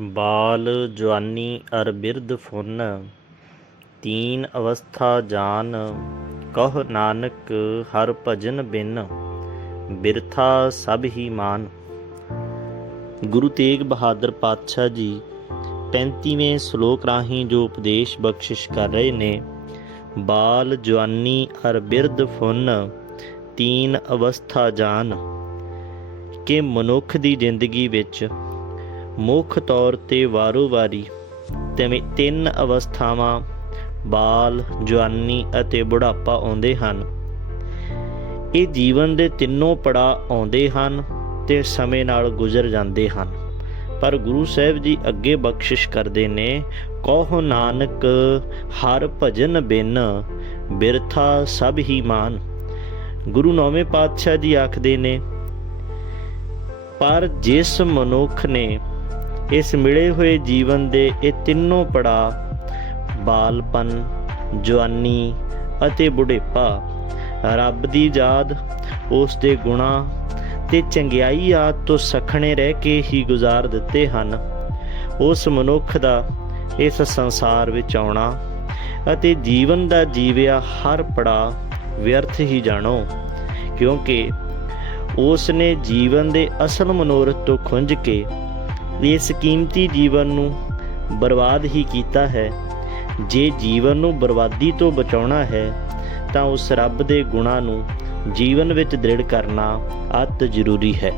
ਬਾਲ ਜਵਾਨੀ ਅਰ ਬਿਰਧ ਫੁਨ, ਤੀਨ ਅਵਸਥਾ ਜਾਨ, ਕਹ ਨਾਨਕ ਹਰ ਭਜਨ ਬਿਨ, ਬਿਰਥਾ ਸਭ ਹੀ ਮਾਨ। ਗੁਰੂ ਤੇਗ ਬਹਾਦਰ ਪਾਤਸ਼ਾਹ ਜੀ 35ਵੇਂ ਸ਼ਲੋਕ ਰਾਹੀਂ ਜੋ ਉਪਦੇਸ਼ ਬਖਸ਼ਿਸ਼ ਕਰ ਰਹੇ ਨੇ, ਬਾਲ ਜਵਾਨੀ ਅਰ ਬਿਰਧ ਫੁਨ, ਤੀਨ ਅਵਸਥਾ ਜਾਨ, ਕਿ ਮਨੁੱਖ ਦੀ ਜ਼ਿੰਦਗੀ ਵਿੱਚ ਮੁੱਖ ਤੌਰ ਤੇ ਵਾਰੋ-ਵਾਰੀ ਤਿਵੇਂ ਤਿੰਨ ਅਵਸਥਾਵਾਂ ਬਾਲ, ਜਵਾਨੀ ਅਤੇ ਬੁਢਾਪਾ ਆਉਂਦੇ ਹਨ। ਇਹ ਜੀਵਨ ਦੇ ਤਿੰਨੋਂ ਪੜਾਅ ਆਉਂਦੇ ਹਨ ਤੇ ਸਮੇਂ ਨਾਲ ਗੁਜ਼ਰ ਜਾਂਦੇ ਹਨ। ਪਰ ਗੁਰੂ ਸਾਹਿਬ ਜੀ ਅੱਗੇ ਬਖਸ਼ਿਸ਼ ਕਰਦੇ ਨੇ ਕਹੋ ਨਾਨਕ ਹਰ ਭਜਨ ਬਿਨ ਬਿਰਥਾ ਸਭ ਹੀ ਮਾਨ। ਗੁਰੂ ਨੌਵੇਂ ਪਾਤਸ਼ਾਹ ਜੀ ਆਖਦੇ ਨੇ ਪਰ ਜਿਸ ਮਨੁੱਖ ਨੇ ਇਸ ਮਿਲੇ ਹੋਏ ਜੀਵਨ ਦੇ ਇਹ ਤਿੰਨੋਂ ਪੜਾ ਬਾਲਪਨ, ਜਵਾਨੀ ਅਤੇ ਬੁਢੇਪਾ, ਰੱਬ ਦੀ ਯਾਦ, ਉਸ ਦੇ ਗੁਣਾ ਤੇ ਚੰਗਿਆਈ ਆਦ ਤੋਂ ਸਖਣੇ ਰਹਿ ਕੇ ਹੀ ਗੁਜ਼ਾਰ ਦਿੱਤੇ ਹਨ। ਉਸ ਮਨੁੱਖ ਦਾ ਇਸ ਸੰਸਾਰ ਵਿੱਚ ਆਉਣਾ ਅਤੇ ਜੀਵਨ ਦਾ ਜੀਵਿਆ ਹਰ ਪੜਾ ਵਿਅਰਥ ਹੀ ਜਾਣੋ, ਕਿਉਂਕਿ ਉਸ ਨੇ ਜੀਵਨ ਦੇ ਅਸਲ ਮਨੋਰਥ ਤੋਂ ਖੁੰਝ ਕੇ ਇਸ ਕੀਮਤੀ ਜੀਵਨ ਨੂੰ ਬਰਬਾਦ ਹੀ ਕੀਤਾ ਹੈ। ਜੇ ਜੀਵਨ ਨੂੰ ਬਰਬਾਦੀ ਤੋਂ ਬਚਾਉਣਾ ਹੈ, ਤਾਂ ਉਸ ਰੱਬ ਦੇ ਗੁਣਾਂ ਨੂੰ ਜੀਵਨ ਵਿੱਚ ਦ੍ਰਿੜ ਕਰਨਾ ਅਤ ਜ਼ਰੂਰੀ ਹੈ।